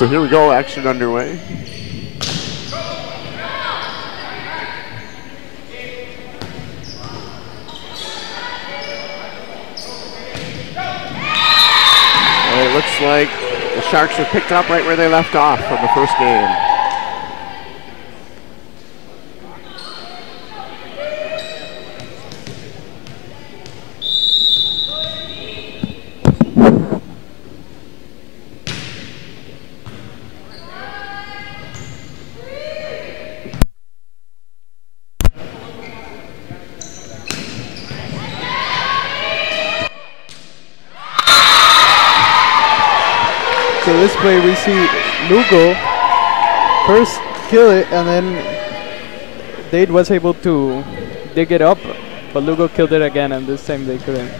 So here we go, action underway. And it looks like the Sharks have picked up right where they left off from the first game. So this play we see Lugo first kill it, and then Dade was able to dig it up, but Lugo killed it again, and this time they couldn't.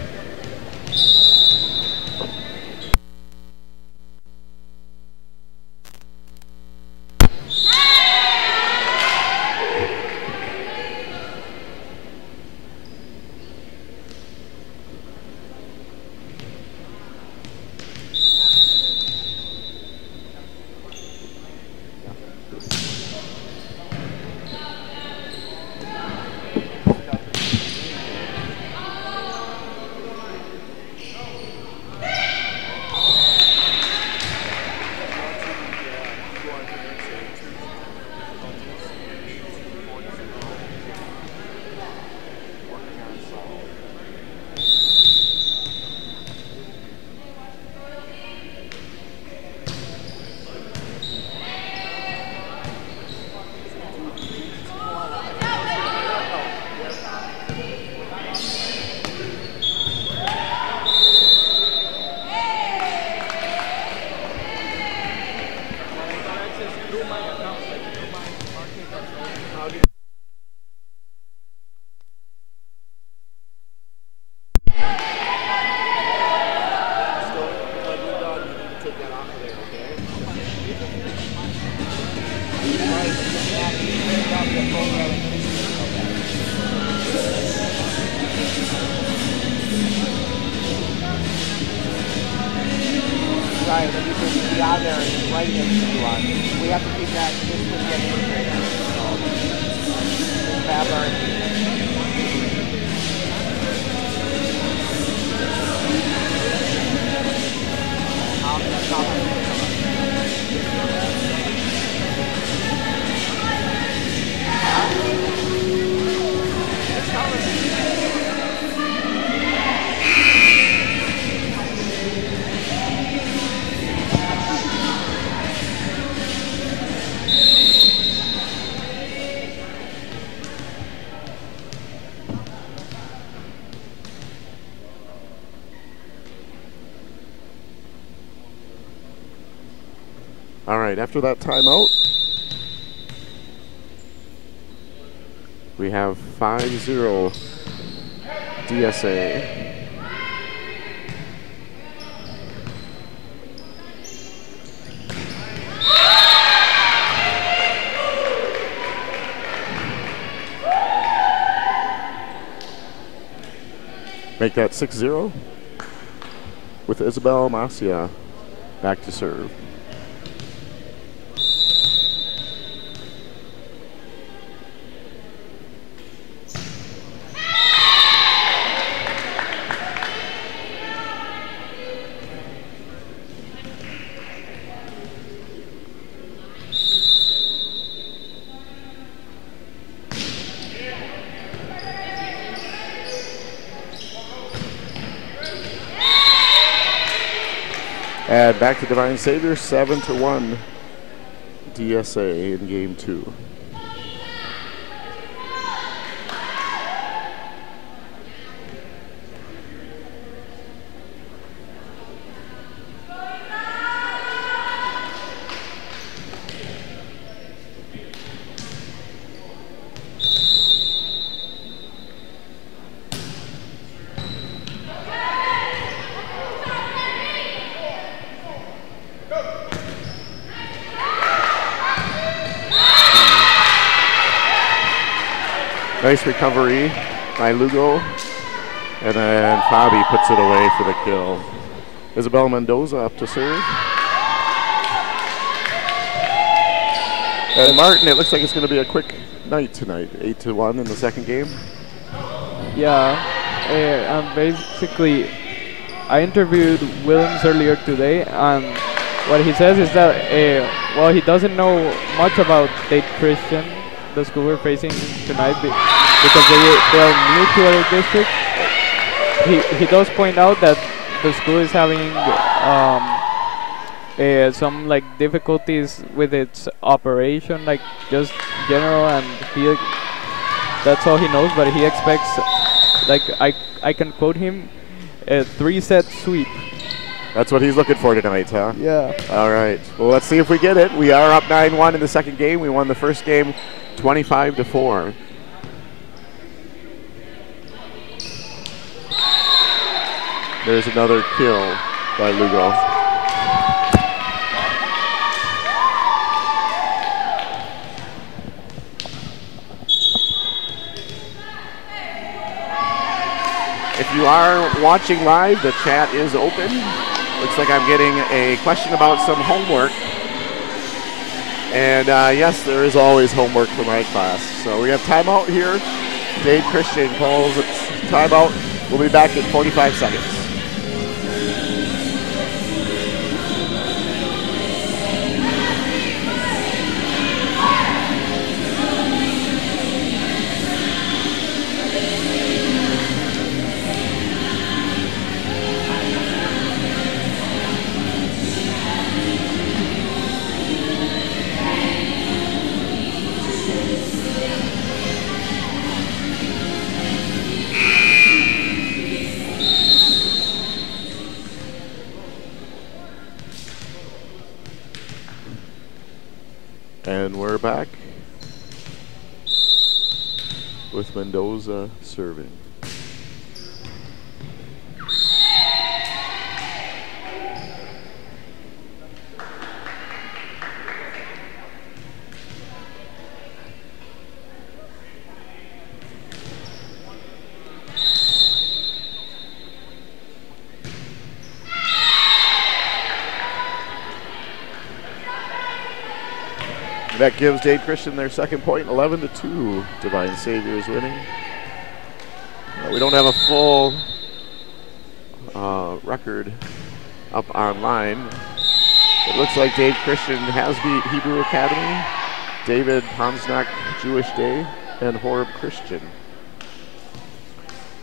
All right, after that timeout, we have 5-0 DSA. Make that 6-0 with Isabel Macia back to serve. And back to Divine Savior, 7-1 DSA in game 2. Nice recovery by Lugo, and then Fabi puts it away for the kill. Isabel Mendoza up to serve. And Martin, it looks like it's going to be a quick night tonight. 8-1 in the second game. Yeah, and basically, I interviewed Williams earlier today, and what he says is that, well, he doesn't know much about Dade Christian, the school we're facing tonight, because they are new to our district. He does point out that the school is having some like difficulties with its operation, like just general, and that's all he knows. But he expects, like I can quote him, a 3-set sweep. That's what he's looking for tonight, huh? Yeah. All right. Well, let's see if we get it. We are up 9-1 in the second game. We won the first game 25-4. There's another kill by Lugo. If you are watching live, the chat is open. Looks like I'm getting a question about some homework. And yes, there is always homework for my class. So we have timeout here. Dade Christian calls it timeout. We'll be back in 45 seconds. And we're back with Mendoza serving. That gives Dade Christian their second point, 11-2. Divine Savior is winning. We don't have a full record up online. It looks like Dade Christian has beat Hebrew Academy, David Hansnack Jewish Day, and Horeb Christian.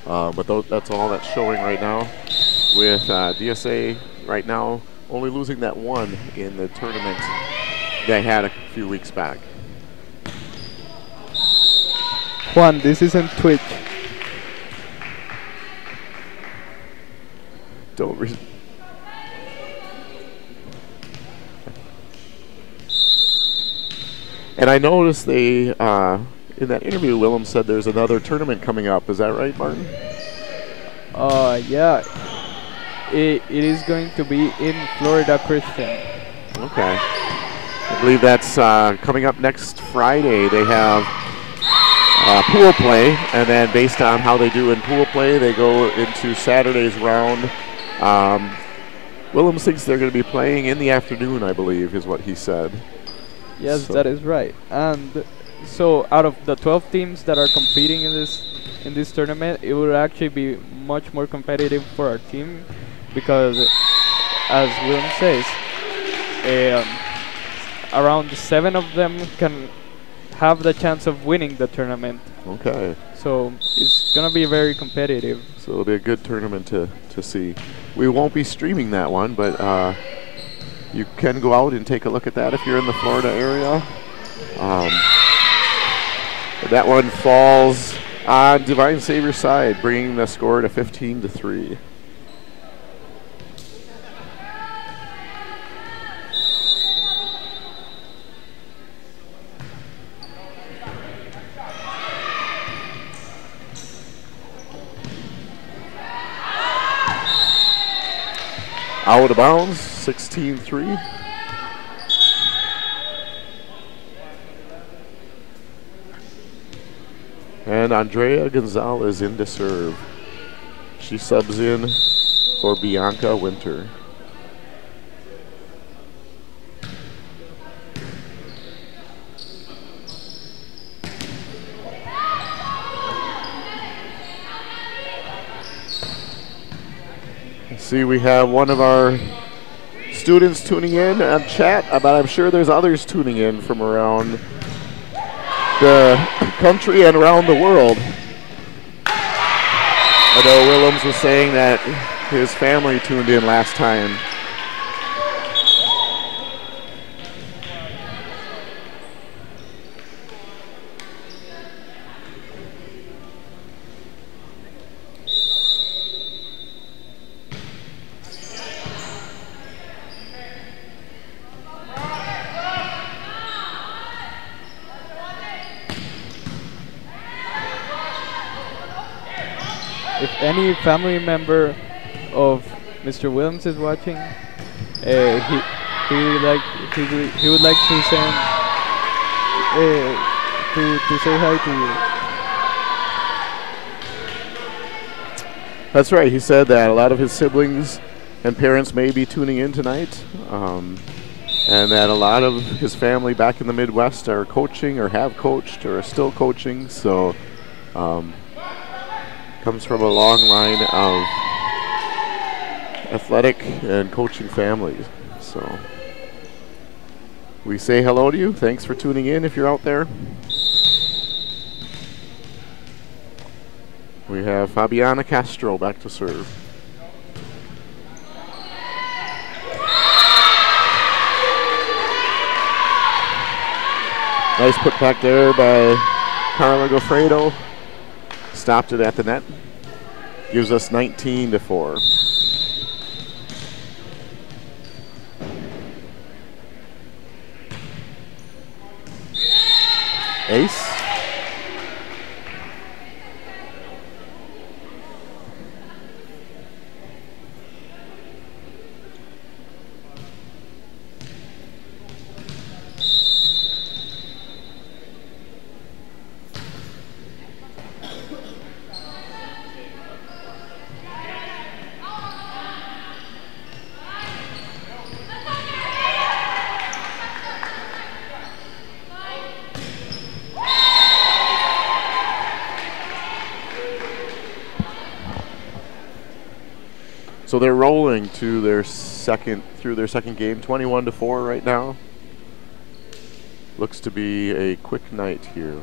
But that's all that's showing right now, with DSA right now only losing that one in the tournament they had a few weeks back. Juan, this isn't Twitch. Don't. And I noticed they, in that interview, Willem said there's another tournament coming up. Is that right, Martin? Yeah. It is going to be in Florida Christian. Okay. I believe that's coming up next Friday. They have pool play, and then based on how they do in pool play, they go into Saturday's round. Willems thinks they're going to be playing in the afternoon, I believe, is what he said. Yes, so that is right. And so out of the 12 teams that are competing in this tournament, it would actually be much more competitive for our team because, as Willem says, around 7 of them can have the chance of winning the tournament. Okay. So it's going to be very competitive. So it'll be a good tournament to see. We won't be streaming that one, but you can go out and take a look at that if you're in the Florida area. That one falls on Divine Savior's side, bringing the score to 15-3. Out of bounds, 16-3. And Andrea Gonzalez in to serve. She subs in for Bianca Winter. See, we have one of our students tuning in on chat, but I'm sure there's others tuning in from around the country and around the world. I know Willems was saying that his family tuned in last time. If any family member of Mr. Williams is watching, he would like to send to say hi to you. That's right. He said that a lot of his siblings and parents may be tuning in tonight, and that a lot of his family back in the Midwest are coaching or have coached or are still coaching. So. Comes from a long line of athletic and coaching families. So we say hello to you. Thanks for tuning in if you're out there. We have Fabiana Castro back to serve. Nice put back there by Carla Goffredo. Stopped it at the net. Gives us 19-4. Ace. So they're rolling to their second game, 21-4 right now. Looks to be a quick night here.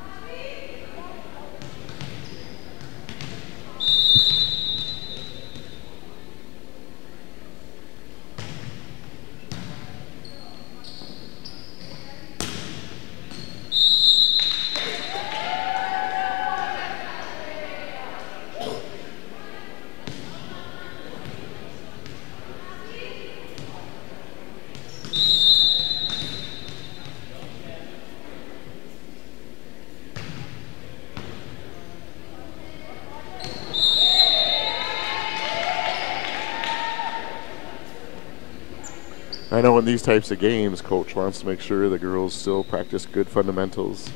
I know in these types of games, coach wants to make sure the girls still practice good fundamentals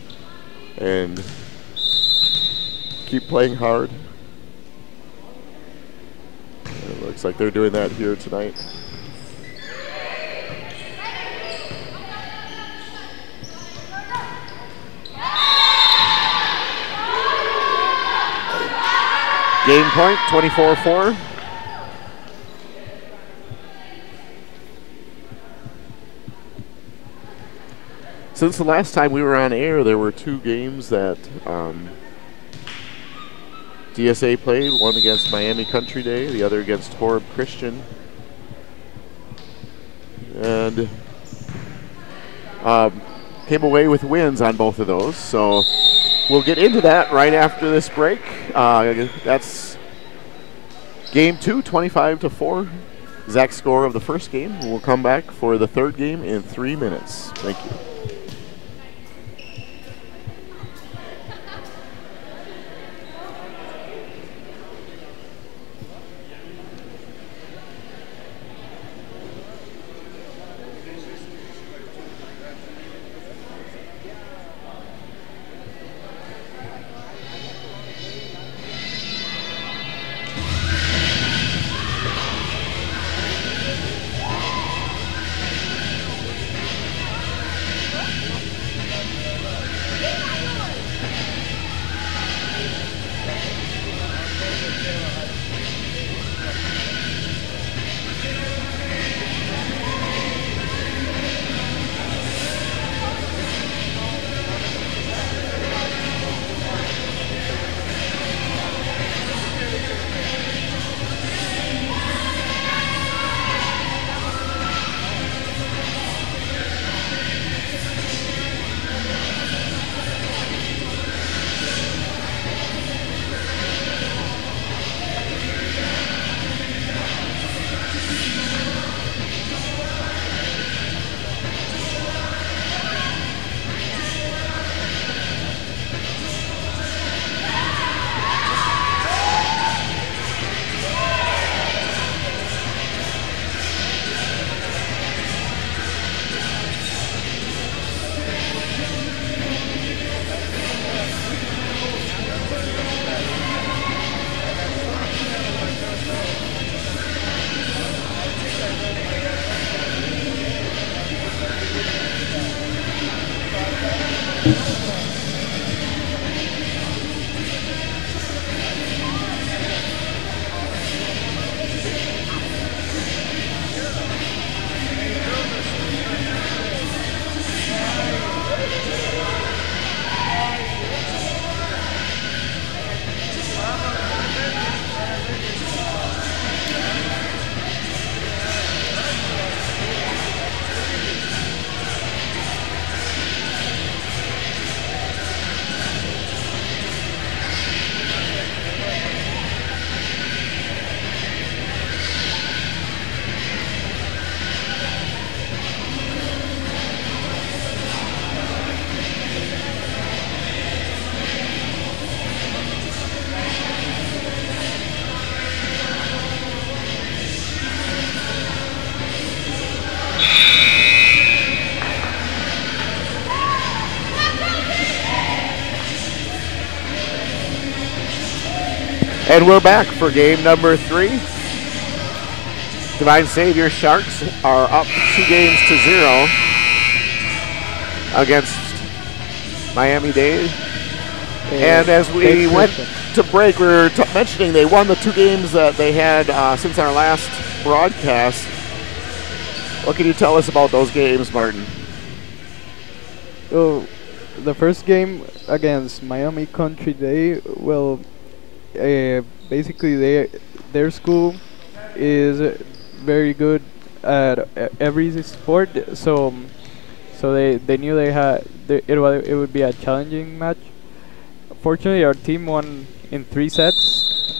and keep playing hard. It looks like they're doing that here tonight. Game point, 24-4. Since the last time we were on air, there were two games that DSA played, one against Miami Country Day, the other against Horeb Christian. And came away with wins on both of those. So we'll get into that right after this break. That's game two, 25-4. Exact score of the first game. We'll come back for the third game in 3 minutes. Thank you. And we're back for game number 3. Divine Savior Sharks are up 2-0 against Miami Dade. And as we went to break, we were mentioning they won the 2 games that they had since our last broadcast. What can you tell us about those games, Martin? Oh, the first game against Miami Country Day, well, basically their school is very good at every sport, so they knew it would be a challenging match. Fortunately, our team won in 3 sets,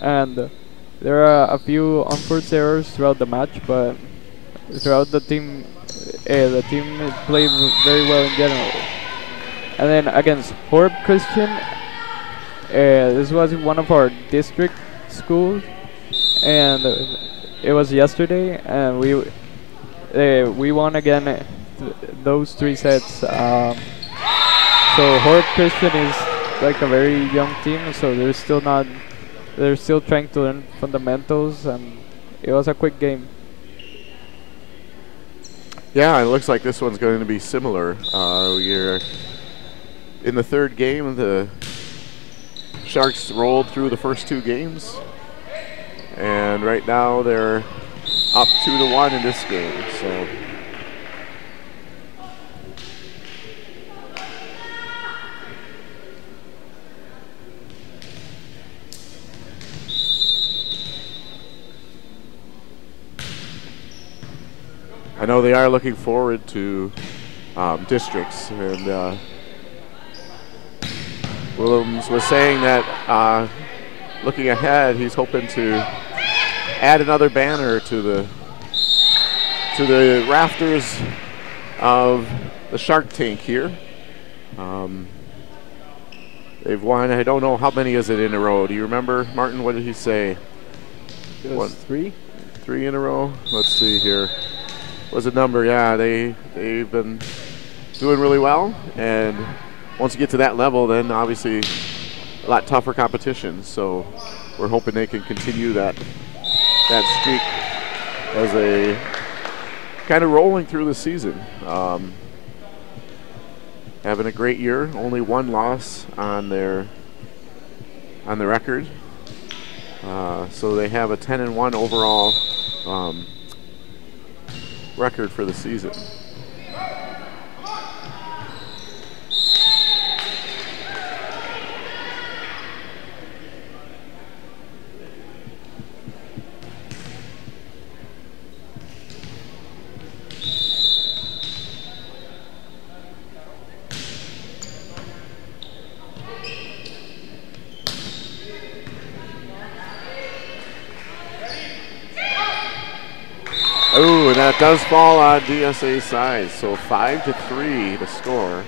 and there are a few unforced errors throughout the match, but throughout the team played very well in general. And then against Horb Christian, this was one of our district schools, and it was yesterday, and we won again those 3 sets. So Horb Christian is like a very young team, so they're still trying to learn fundamentals, and it was a quick game. Yeah, it looks like this one's going to be similar. We're in the 3rd game. The Sharks rolled through the first 2 games, and right now they're up 2-1 in this game. So I know they are looking forward to districts, and Williams was saying that looking ahead, he's hoping to add another banner to the rafters of the Shark Tank here. They've won, I don't know how many is it in a row. Do you remember, Martin? What did he say? It was 3. 3 in a row? Let's see here. Was a number? Yeah, they've been doing really well, and once you get to that level, then obviously a lot tougher competition. So we're hoping they can continue that streak as a kind of rolling through the season. Having a great year. Only 1 loss on the record. So they have a 10-1 overall record for the season. Oh, and that does fall on DSA's side. So 5-3 to score.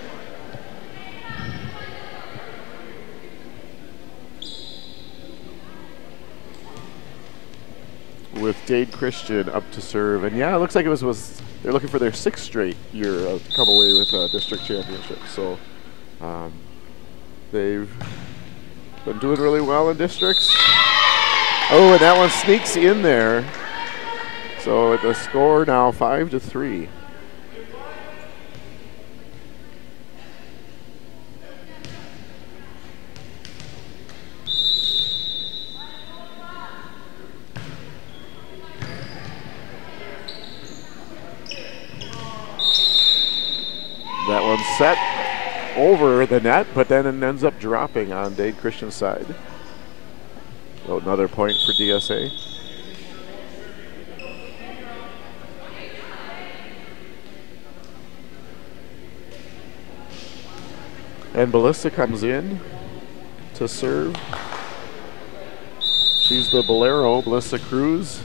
With Dade Christian up to serve. And yeah, it looks like it was they're looking for their 6th straight year to come away with a district championship. So they've been doing really well in districts. Oh, and that one sneaks in there. So the score now 5-3. That one's set over the net, but then it ends up dropping on Dade Christian's side. So another point for DSA. And Ballista comes in to serve. She's the Bolero, Ballista Cruz.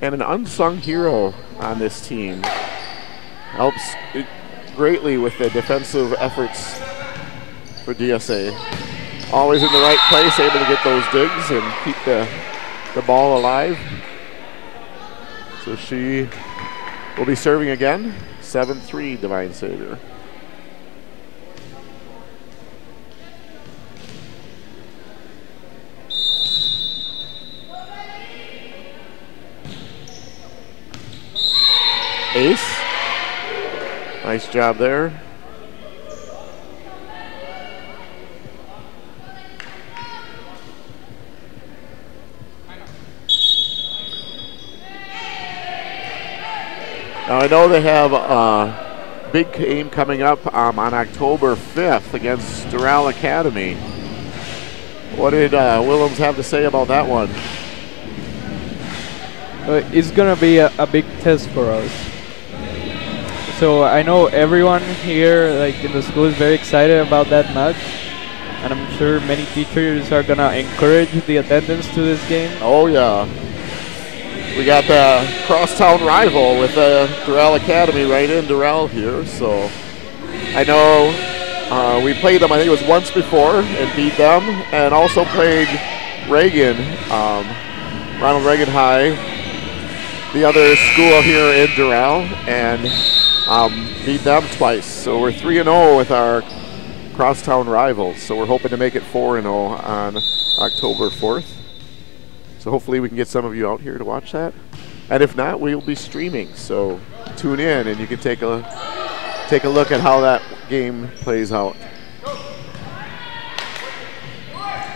And an unsung hero on this team. Helps greatly with the defensive efforts for DSA. Always in the right place, able to get those digs and keep the ball alive. So she will be serving again. 7-3 Divine Savior. Ace. Nice job there. Now I know they have a big game coming up on October 5th against Doral Academy. What did Willems have to say about that one? It's gonna be a big test for us. So I know everyone here, like in the school, is very excited about that match, and I'm sure many teachers are gonna encourage the attendance to this game. Oh yeah, we got the crosstown rival with Doral Academy right in Doral here. So I know we played them. I think it was once before and beat them, and also played Reagan, Ronald Reagan High, the other school here in Doral, and beat them twice. So we're 3-0 with our crosstown rivals. So we're hoping to make it 4-0 on October 4th. So hopefully we can get some of you out here to watch that. And if not, we'll be streaming. So tune in and you can take a look at how that game plays out.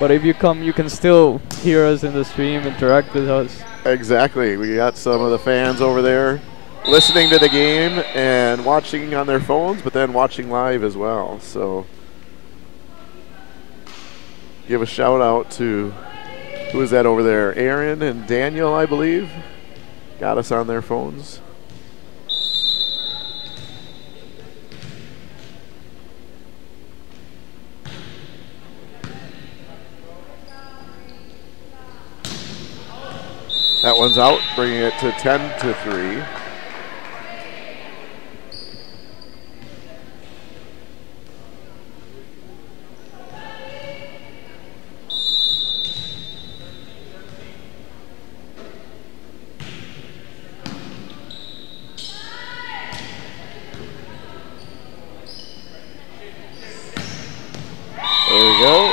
But if you come, you can still hear us in the stream, interact with us. Exactly. We got some of the fans over there listening to the game and watching on their phones, but then watching live as well. So give a shout out to, who is that over there? Aaron and Daniel, I believe, got us on their phones. That one's out, bringing it to 10-3. There we go.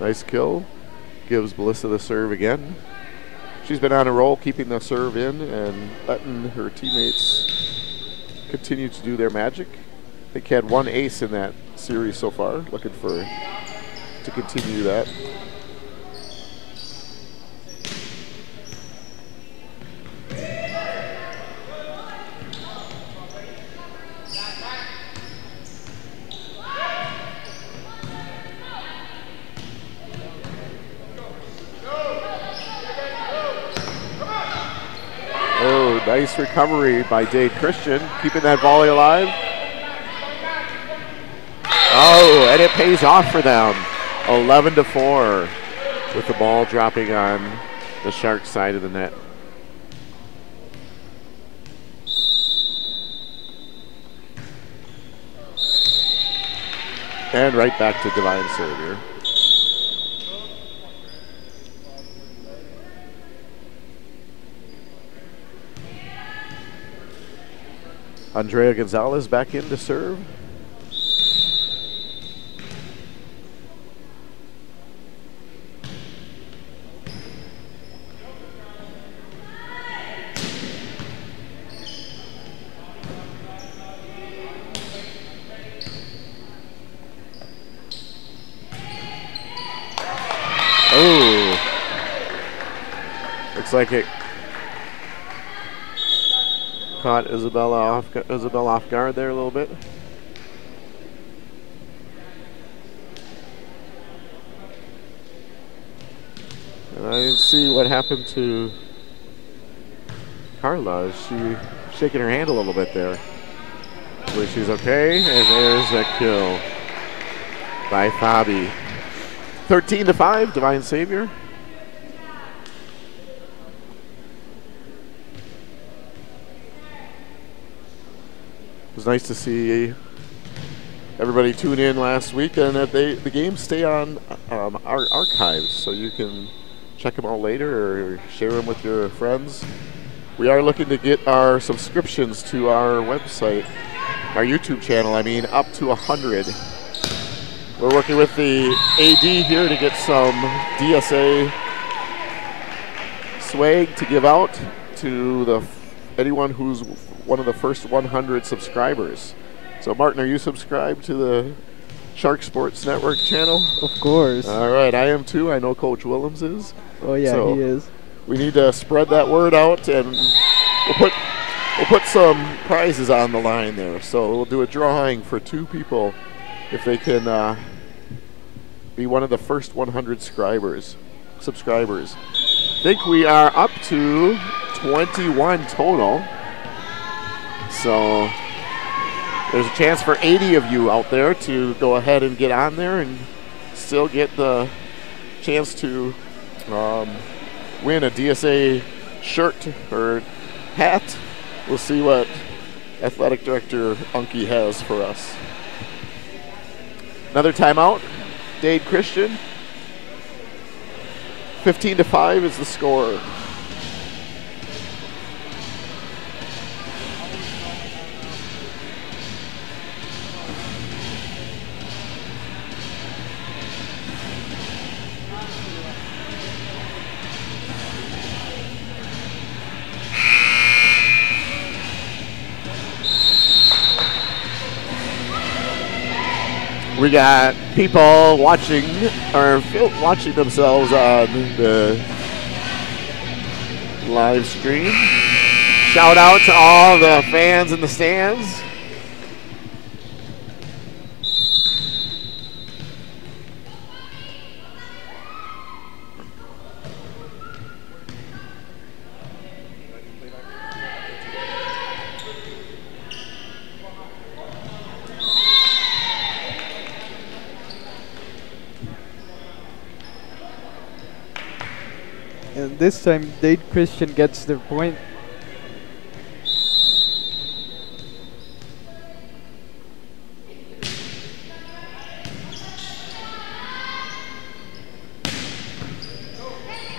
Nice kill. Gives Ballista the serve again. She's been on a roll, keeping the serve in and letting her teammates continue to do their magic. I think had one ace in that series so far. Looking to continue that. Nice recovery by Dade Christian, keeping that volley alive. Oh, and it pays off for them. 11-4 with the ball dropping on the Sharks side of the net. And right back to Divine Savior. Andrea Gonzalez back in to serve. Oh, looks like it Caught Isabella off guard there a little bit. And I didn't see what happened to Carla. Is she shaking her hand a little bit there? Hopefully she's okay. And there's a kill by Fabi. 13-5, Divine Savior. It was nice to see everybody tune in last week, and that the games stay on our archives, so you can check them out later or share them with your friends. We are looking to get our subscriptions to our website, our YouTube channel, up to 100. We're working with the AD here to get some DSA swag to give out to anyone who's one of the first 100 subscribers. So Martin, are you subscribed to the Shark Sports Network channel? Of course. All right, I am too. I know Coach Willems is. Oh yeah, so he is. We need to spread that word out, and we'll put some prizes on the line there. So we'll do a drawing for 2 people if they can be one of the first 100 subscribers. I think we are up to 21 total. So there's a chance for 80 of you out there to go ahead and get on there and still get the chance to win a DSA shirt or hat. We'll see what Athletic Director Unky has for us. Another timeout. Dade Christian. 15-5 is the score. We got people watching themselves on the live stream. Shout out to all the fans in the stands. And this time, Dade Christian gets their point.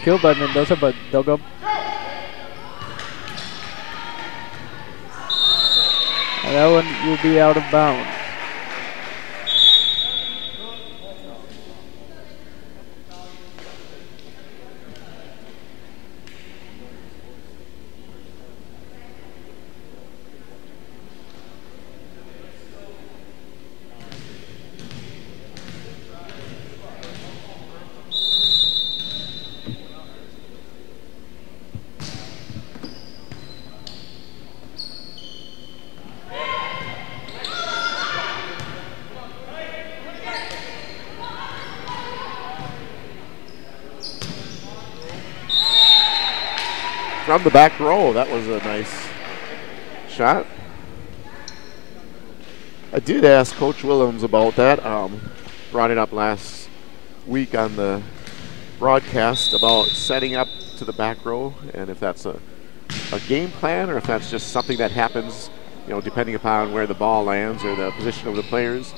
Kill by Mendoza, but dug up. And that one will be out of bounds. From the back row, that was a nice shot. I did ask Coach Willems about that. Brought it up last week on the broadcast about setting up to the back row, and if that's a game plan or if that's just something that happens, depending upon where the ball lands or the position of the players.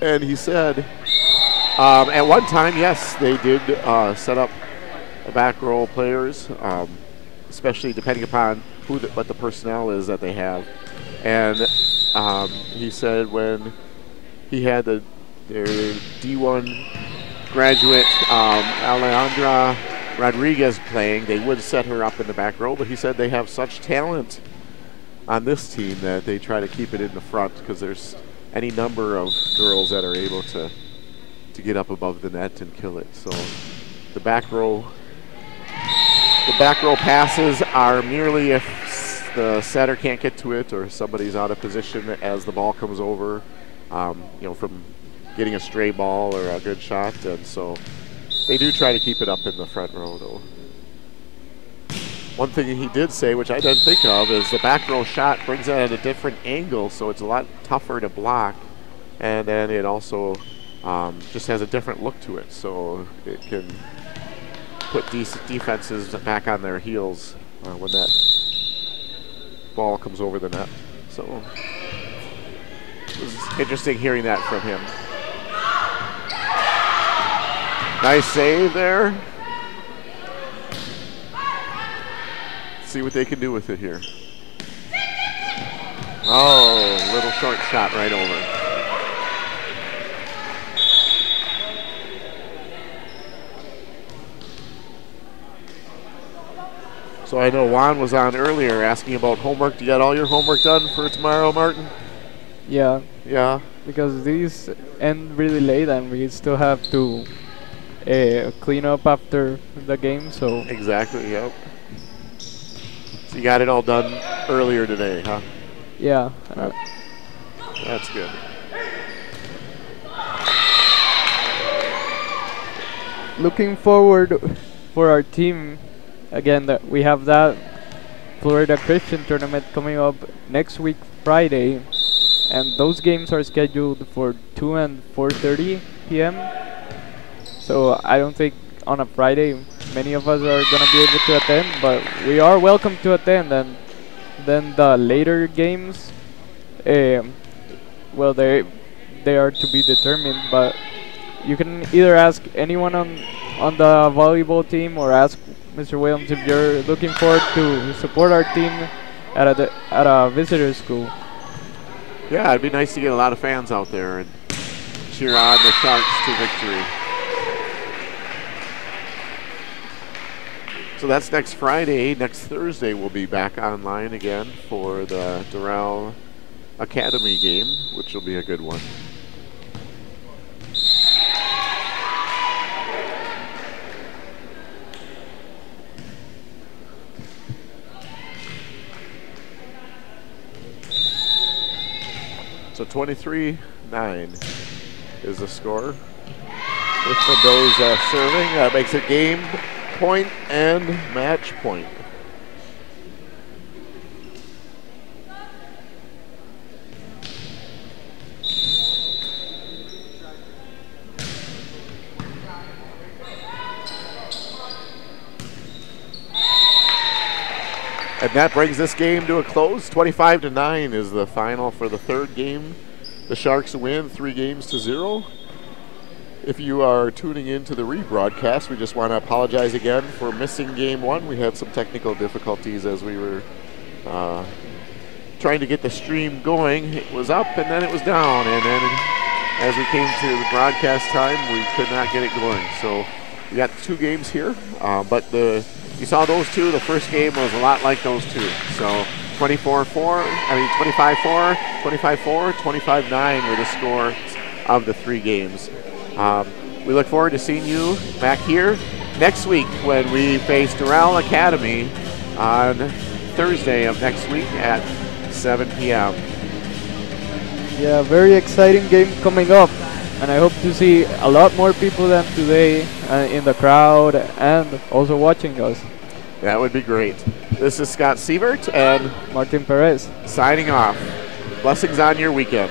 And he said, at one time, yes, they did set up back row players. Especially depending upon what the personnel is that they have. And he said when he had their D1 graduate Alejandra Rodriguez playing, they would set her up in the back row, but he said they have such talent on this team that they try to keep it in the front because there's any number of girls that are able to get up above the net and kill it. So the back row passes are merely the setter can't get to it or somebody's out of position as the ball comes over, from getting a stray ball or a good shot. And so they do try to keep it up in the front row, though. One thing he did say, which I didn't think of, is the back row shot brings it at a different angle, so it's a lot tougher to block. And then it also just has a different look to it, so it can put defenses back on their heels when that ball comes over the net. So it was interesting hearing that from him. Nice save there. See what they can do with it here. Oh, little short shot right over. So I know Juan was on earlier asking about homework. You got all your homework done for tomorrow, Martin? Yeah. Yeah. Because these end really late and we still have to clean up after the game, so. Exactly, yep. So you got it all done earlier today, huh? Yeah. That's good. Looking forward for our team. Again, we have that Florida Christian tournament coming up next week, Friday. And those games are scheduled for 2 and 4:30 p.m. So I don't think on a Friday many of us are going to be able to attend, but we are welcome to attend. And then the later games, well, they are to be determined, but you can either ask anyone on the volleyball team or ask Mr. Williams if you're looking forward to support our team at a visitor school. Yeah, it'd be nice to get a lot of fans out there and cheer on the Sharks to victory. So that's next Friday. Next Thursday, we'll be back online again for the Doral Academy game, which will be a good one. So 23-9 is the score. With Mendoza serving, that makes it game point and match point. And that brings this game to a close. 25-9 is the final for the third game. The Sharks win 3-0. If you are tuning into the rebroadcast, we just want to apologize again for missing game one. We had some technical difficulties as we were trying to get the stream going. It was up and then it was down, and then as we came to the broadcast time, we could not get it going. So we got 2 games here, but you saw those two. The first game was a lot like those two. So 25-4, 25-9 were the scores of the 3 games. We look forward to seeing you back here next week when we face Doral Academy on Thursday of next week at 7 p.m. Yeah, very exciting game coming up. And I hope to see a lot more people than today in the crowd and also watching us. That would be great. This is Scott Sievert and Martin Perez signing off. Blessings on your weekend.